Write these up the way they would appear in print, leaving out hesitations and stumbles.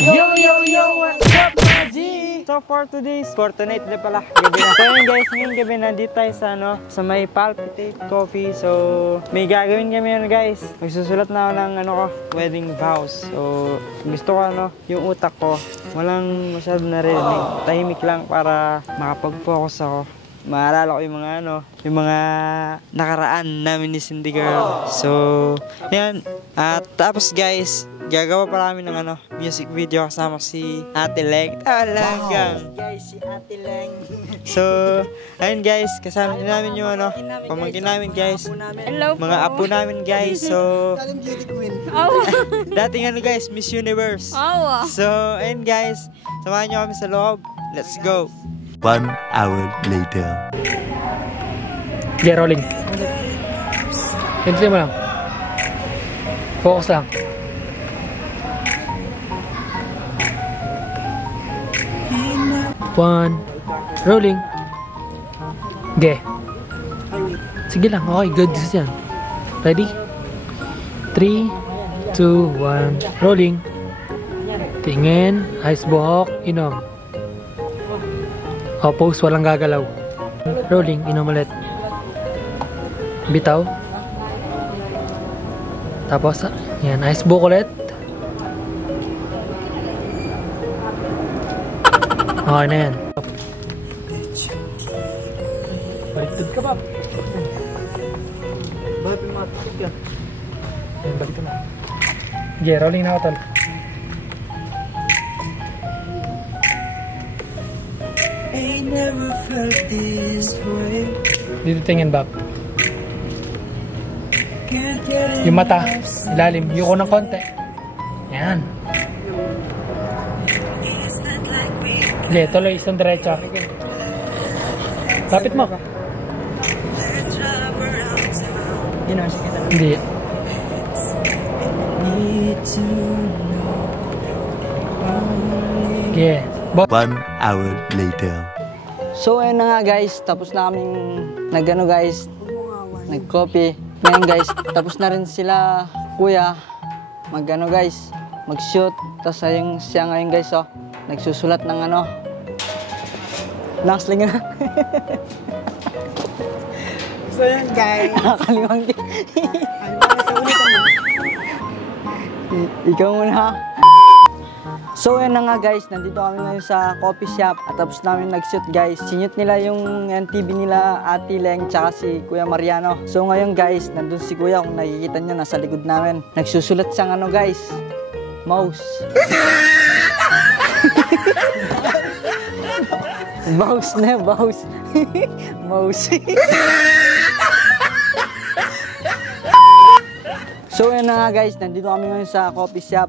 What's up mga G? So for today's Fortnite na pala gabi na. So yun guys, ngayong gabi na dito tayo sa sa may Palpitate Coffee. So may gagawin kami yan guys. Magsusulat na ako ng wedding vows. So gusto ko yung utak ko walang masyado narinig. Tahimik lang para makapag-focus ako. Maalala ko yung mga nakaraan namin ni Cindy Girl. So, yan. At tapos guys, gagawa pa namin ng music video kasama si Ate Leng. Talagang. Guys, si Ate Leng. So, ayun guys, kasama din namin yung pamangkin namin guys. Hello mga apo namin guys. So, Dating beauty queen. dating guys, Miss Universe. So, ayun guys, samahan nyo kami sa loob. Let's go. 1 hour later. Okay, rolling. Hintuin mo lang. Focus lang. One. Rolling. Okay. Sige lang. Okay, good. Yan. Ready? 3, 2, 1. Rolling. Tingin. Ice buhok. Inom. Pose, walang gagalaw. Rolling, inom ulit. Bitaw. Tapos, yan, ice book ulit. Okay na yan. Baliktad ka ba? Bakit yung matikip yan? Yan, baliktad na. Okay, rolling na ako tol. Never felt this way. Dito tingin, Bab. Yung mata, ilalim. Yuko ng konti. Yan. Okay, tuloy. Isang diretso. Lapit mo. Hindi. Okay. 1 hour later. So ayun na nga guys, tapos na kaming nag-coffee. Ngayon guys, tapos na rin sila kuya mag-shoot. Tapos siya ngayon guys nagsusulat ng Naksling na. So yun guys. Nakakalimang din. Ikaw muna. So yun na nga guys, nandito kami ngayon sa coffee shop at tapos namin nag-shoot guys. Sinute nila yung NTV nila Ate Leng tsaka si Kuya Mariano. So ngayon guys, nandun si Kuya, kung nakikita nyo nasa likod namin. Nagsusulat siyang guys, mouse. Mouse na, mouse. Mouse. So yun na nga guys, nandito kami ngayon sa coffee shop.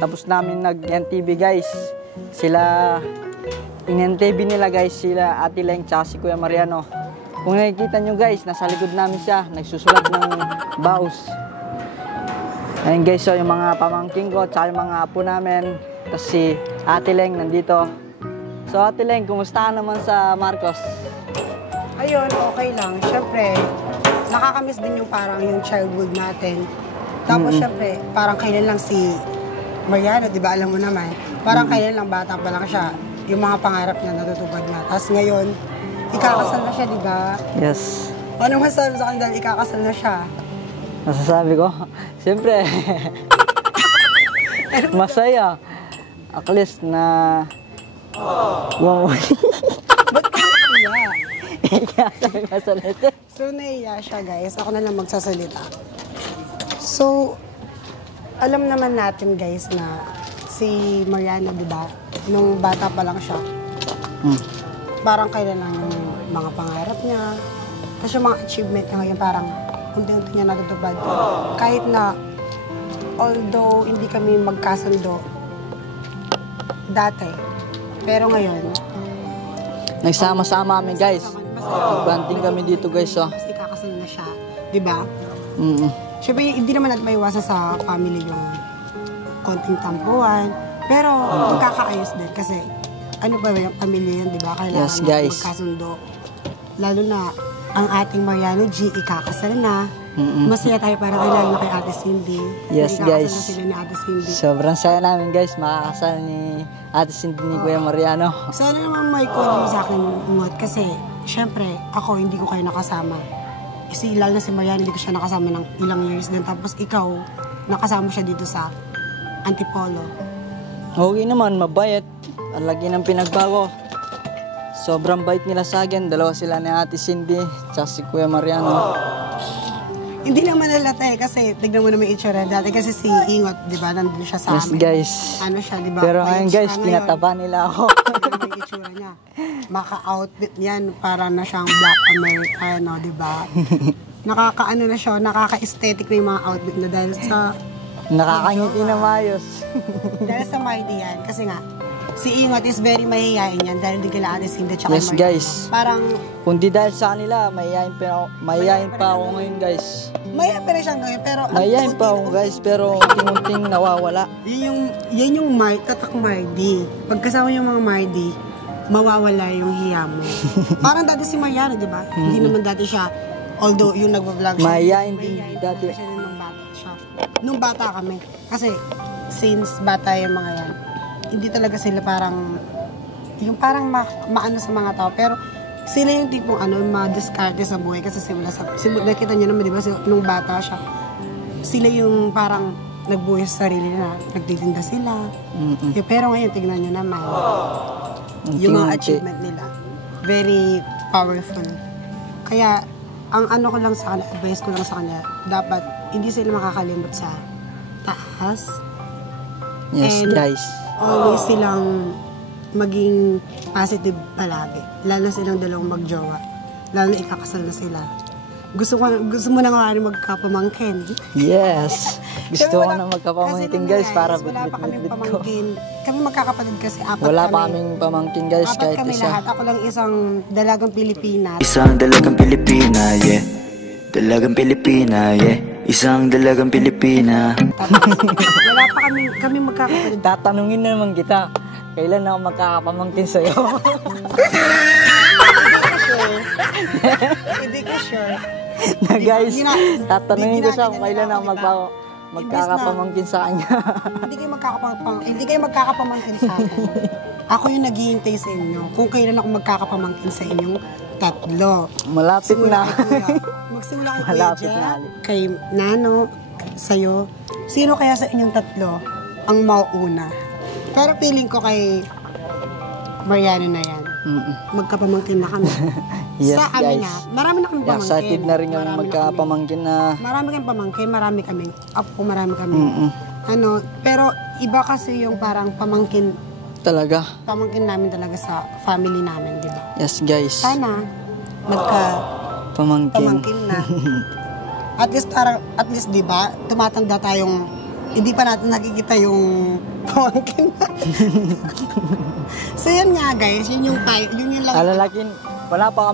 Tapos namin nag-NTV guys. In-NTV nila guys, sila Ate Leng tsaka si Kuya Mariano. Kung nakikita nyo guys, nasa likod namin siya, nagsusulat ng vows. Ayun guys, so yung mga pamangking ko, tsaka yung mga apo namin. Tapos si Ate Leng nandito. So Ate Leng, kumusta ka naman sa Marcos? Ayun, okay lang. Siyempre, nakakamiss din yung parang yung childhood natin. Tapos siyempre, parang kailan lang si Mariano, di ba alam mo naman, parang kailan lang bata pa lang siya, yung mga pangarap niya natutupad na. Tapos ngayon, ikakasal na siya, di ba? Yes. Ano masasabi sa kanila, ikakasal na siya? Masasabi ko, siyempre, masaya. At least na... Wow. Ba't ka naiya? Ikakasal ka sa letter. So, naiya siya, guys. Ako na lang magsasalita. So, alam naman natin guys na si Mariano, di ba? Nung bata pa lang siya, parang kailan lang yung mga pangarap niya. Tapos yung mga achievement niya ngayon parang unti-unti niya natutupad. Kahit na, although hindi kami magkasundo dati, pero ngayon, Nagsama-sama kami guys. Planting kami dito guys. Kasi kakasal na siya, di ba? Siyempre, hindi naman natin maiwasan sa family yung konting tampuan. Pero, magkakaayos din kasi ano ba yung pamilya yan, di ba? Kailangan yes, guys. Magkasundo. Lalo na, ang ating Mariano G, ikakasal na. Masaya tayo para kailangan kay Ate Cindy. Yes, Ikakasal guys. na sila ni Ate Cindy. Sobrang saya namin guys, makakasal ni Ate Cindy ni Kuya Mariano. Sana naman may kunin mo sa akin, Ngot, kasi syempre, ako hindi ko kayo nakasama. Kasi lalo na si Mariano, hindi ko siya nakasama ng ilang years din. Tapos ikaw, nakasama siya dito sa Antipolo. Okay naman, mabait. Ang lagi ng pinagbago. Sobrang bait nila sa akin. Dalawa sila ni Ate Cindy, tsaka si Kuya Mariano. Hindi naman nalata eh, kasi tignan mo naman yung itsura. Dati kasi si Ingot, di ba, nandun siya sa Yes amin. guys. Ano siya, di ba? Pero Payat ngayon siya guys, ngayon. pinataba nila ako. Tignan mo yung itsura niya. Maka-outfit niyan, para na siyang Black Americano, di ba? Nakaka-ano na siya, nakaka-aesthetic na yung mga outfit na dahil sa Nakakangiti na maayos. dahil sa Marty yan. Kasi nga, si Ingot is very mahihayin yan dahil di kila Ate Cindy tsaka Yes, Mariano. guys. Parang, Kung di dahil sa kanila, mayayain pa ako ngayon guys. maya pa rin siyang gawin, pero Mayayain pa ako guys, pero unting-unting nawawala. Yan yung tatak Mardy. Pagkasama yung mga Mardy, mawawala yung hiya mo. Parang dati si Mariano, di ba? Hindi naman dati siya, although yung nag-vlog siya. Mayayain din mayayain dati. siya din nung bata siya. Nung bata kami. Kasi, since bata yung mga yan, hindi talaga sila parang, yung parang maano sa mga tao. Pero, sila yung tipong ma-discarte sa buhay. Kasi nakita niyo naman, di ba, nung bata siya, sila yung parang nagbuhay sa sarili na, nagtitinda sila. Pero ngayon, tignan nyo naman, yung mga Unti-unti. achievement nila, very powerful. Kaya, ang ano ko lang sa kanila, advice ko lang sa kanila, dapat hindi sila makakalimot sa taas. Yes And guys. always silang maging positive palagi. Lalo na silang dalawang magjowa. Lalo na ikakasal na sila. Gusto mo na nga rin magkapamangkin. Yes. Gusto ko na Kasi magkapamangkin guys para wala pa kaming bit-bit ko. pamangkin. Kami magkakapatid kasi apat Wala kami. pa kaming pamangkin guys Apat kahit kami isa. lahat. Ako lang isang dalagang Pilipina. Isang dalagang Pilipina, yeah. Dalagang Pilipina, yeah. Isang dalagang Pilipina. Tapos, wala pa kami magkakapatid. Tatanungin na naman kita, kailan ako magkakapamangkin sa'yo? Hindi ko sure. Na guys, tatanungin ko siya Gina- kung kailan ako magkakapamangkin sa kanya. Hindi kayo magkakapamangkin sa akin. Ako yung naghihintay sa inyo. Kung kailan ako magkakapamangkin sa inyong tatlo. Malapit na. Magsimula kay Kuya Malapit Jack, na. kay Nano, sa'yo. Sino kaya sa inyong tatlo ang mauuna? Pero feeling ko kay Mariano na yan. Magkapamangkin na kami. Yes, sa amin guys. na, marami na kami pamangkin. Excited na rin yung Marami na magkakapamangkin na. Marami kami pamangkin, marami kami. Apo, marami kami. Pero iba kasi yung parang pamangkin Talaga. namin talaga sa family namin, di ba? Yes guys. Sana Pamangkin. pamangkin na. At least di ba, tumatanda tayong hindi pa natin nakikita yung pamangkin na. So yun nga guys, yun yung lang. Alalakin, wala pa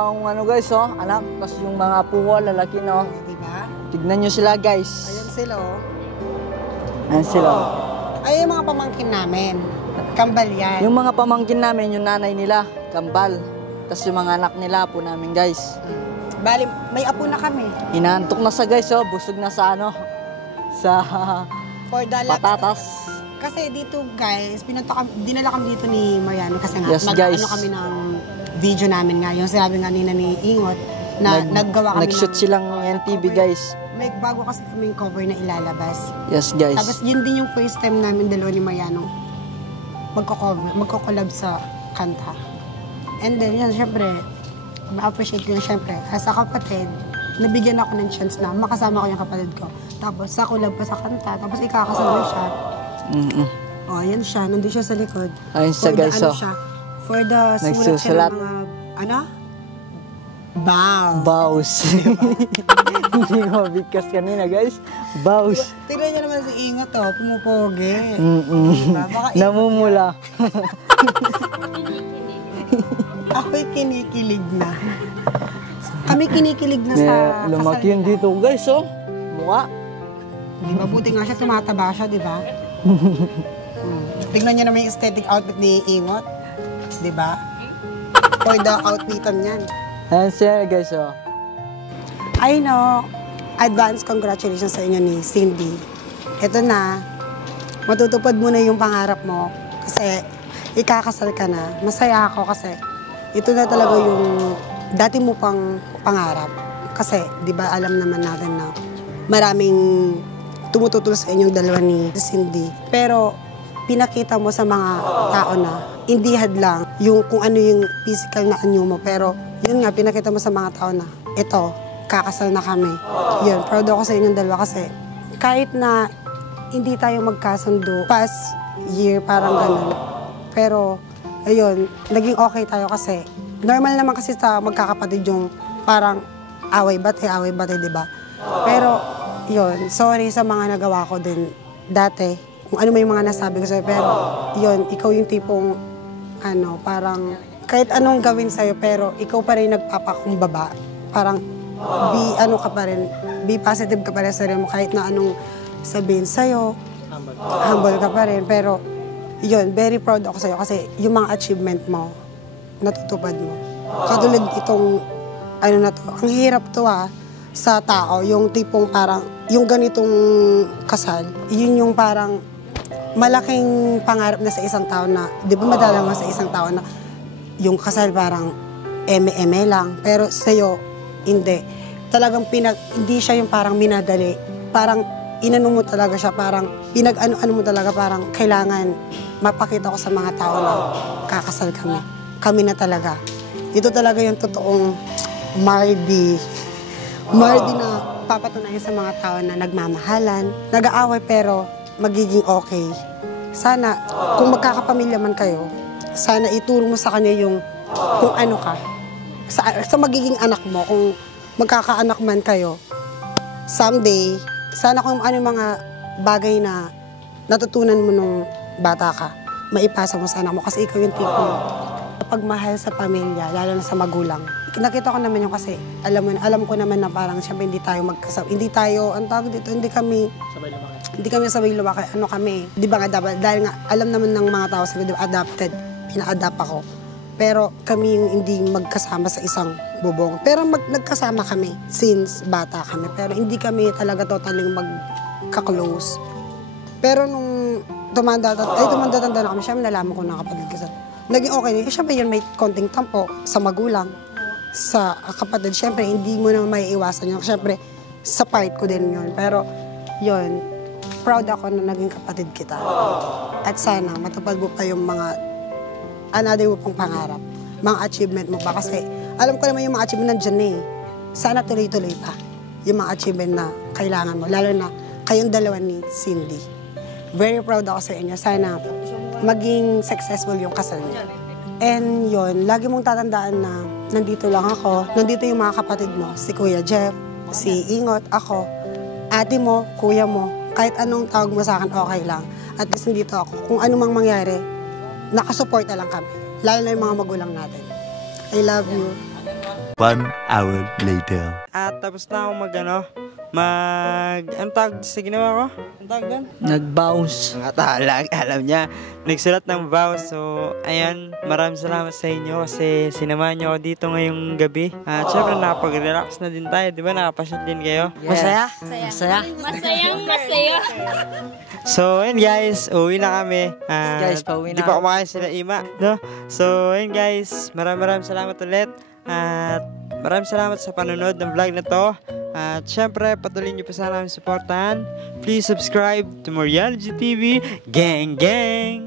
akong ano guys anak, kasi yung mga apo ko lalaki na Di ba? Tignan nyo sila guys. Ayan sila oh. Ayan sila. Ay, yung mga pamangkin namin. Kambal yan. Yung mga pamangkin namin, yung nanay nila, kambal. Tapos yung mga anak nila po namin guys. Bali, may apo na kami. Inaantok na sa guys busog na sa sa For the patatas. Kasi dito guys, dinala kami dito ni Mariano kasi nga, Yes, guys. nag-ano kami ng video namin nga. Yung sinabi nga nina ni Ingot, na naggawa kami Nag-shoot silang NTV guys. May bago kasi kami yung cover na ilalabas. Yes guys. Tapos yun din yung first time namin dalawa ni Mariano magko-collab sa kanta. And then yun, syempre, ma-appreciate ko yun syempre. As a kapatid, nabigyan ako ng chance na makasama ko yung kapatid ko. Tapos sa collab pa sa kanta, tapos ikakasal na siya. O, ayan siya, nandun siya sa likod. Ayun siya, guys, For the sulat siya nagsusulat. ng mga, ano? Bow. Baus. Hindi ko mabigkas kanina guys. Baus. Tignan niyo naman si Ingot, pumupogi. Diba? Baka Namumula. ako'y kinikilig na. Kami kinikilig na sa Lumaki yun dito guys Mukha. Di ba? Buti nga siya, tumataba siya, di ba? Tignan niyo naman yung aesthetic outfit ni Ingot. Di ba? For the outfitan niyan. Ayan siya guys I know, advance congratulations sa inyo ni Cindy. Ito na, matutupad mo na yung pangarap mo kasi ikakasal ka na. Masaya ako kasi ito na talaga yung dati mo pang pangarap. Kasi, di ba, alam naman natin na maraming tumututol sa inyong dalawa ni Cindy. Pero, pinakita mo sa mga tao na hindi hadlang yung kung ano yung physical na anyo mo. Pero, yun nga, pinakita mo sa mga tao na ito, kakasal na kami. Yun, proud ako sa inyong dalawa kasi kahit na hindi tayo magkasundo past year, parang ganun. Pero, ayun, naging okay tayo kasi normal naman kasi sa magkakapatid yung parang away-bate, di ba? Pero, yun, sorry sa mga nagawa ko din dati. Kung ano may mga nasabi ko sa'yo, pero yun, ikaw yung tipong, parang kahit anong gawin sa'yo, pero ikaw pa rin nagpapakumbaba. Parang, be positive ka pa rin sa sarili mo, kahit na anong sabihin sa'yo, humble ka pa rin. Pero, yun, very proud ako sa'yo kasi yung mga achievement mo, natutupad mo. Katulad itong, ang hirap to sa tao, yung tipong parang, yung ganitong kasal, yun yung parang malaking pangarap na sa isang tao na, di ba madalaman sa isang tao na yung kasal parang eme-eme lang, pero sa'yo, hindi. Talagang hindi siya yung parang minadali. Parang inano mo talaga siya, parang pinag-ano mo talaga, parang kailangan mapakita ko sa mga tao na kakasal kami. Kami na talaga. Ito talaga yung totoong Mardi. Mardi na papatunayan sa mga tao na nagmamahalan, nag-aaway pero magiging okay. Sana, kung magkakapamilya man kayo, sana ituro mo sa kanya yung kung ano ka. Sa magiging anak mo, kung magkakaanak man kayo, someday, sana kung ano mga bagay na natutunan mo nung bata ka, maipasa mo sa anak mo kasi ikaw yung tipo pagmahal sa pamilya, lalo na sa magulang. Nakita ko naman yung kasi, alam ko naman na parang siyempre hindi tayo hindi tayo, ang tawag dito, hindi kami sabay lumaki, di ba nga dapat, dahil nga alam naman ng mga tao sa video, adopted, pina-adapt ako. Pero kami yung hindi magkasama sa isang bubong. Pero nagkasama kami since bata kami. Pero hindi kami talaga totaling magka-close. Pero nung tumanda-tanda na kami, siyempre nalaman ko na kapatid ko. Naging okay din. Siyempre yun may konting tampo sa magulang, sa kapatid. Siyempre hindi mo naman may iwasan yun. Siyempre sa part ko din yun. Pero yun, proud ako na naging kapatid kita. At sana matupad mo pa yung mga another mo pang pangarap, mga achievement mo pa. Kasi alam ko naman yung mga achievement nandiyan eh. Sana tuloy-tuloy pa yung mga achievement na kailangan mo. Lalo na kayong dalawa ni Cindy. Very proud ako sa inyo. Sana maging successful yung kasal niyo. And yun, lagi mong tatandaan na nandito lang ako. Nandito yung mga kapatid mo. Si Kuya Jeff, si Ingot, ako, ate mo, kuya mo. Kahit anong tawag mo sa akin, okay lang. At least nandito ako. Kung ano mang mangyari, nakasupport na lang kami. Lalo na yung mga magulang natin. I love you. 1 hour later. At tapos na ako ang tawag sa ginawa ko? Ang tawag doon? Nag-bounce. Alam niya, nagsulat ng vows. So, ayan, maraming salamat sa inyo kasi sinamahan niyo ako dito ngayong gabi. At syempre, nakapag-relax na din tayo. Di ba? Nakapasyal din kayo. Masaya? Masaya. So, ayun guys, uwi na kami. Guys, pauwi na. Di pa kumakain sila Ima. No? So, ayun guys, maraming salamat ulit. At maraming salamat sa panonood ng vlog na to. At syempre, patuloy niyo pa sana namin supportahan. Please subscribe to Mariology TV. Gang, gang!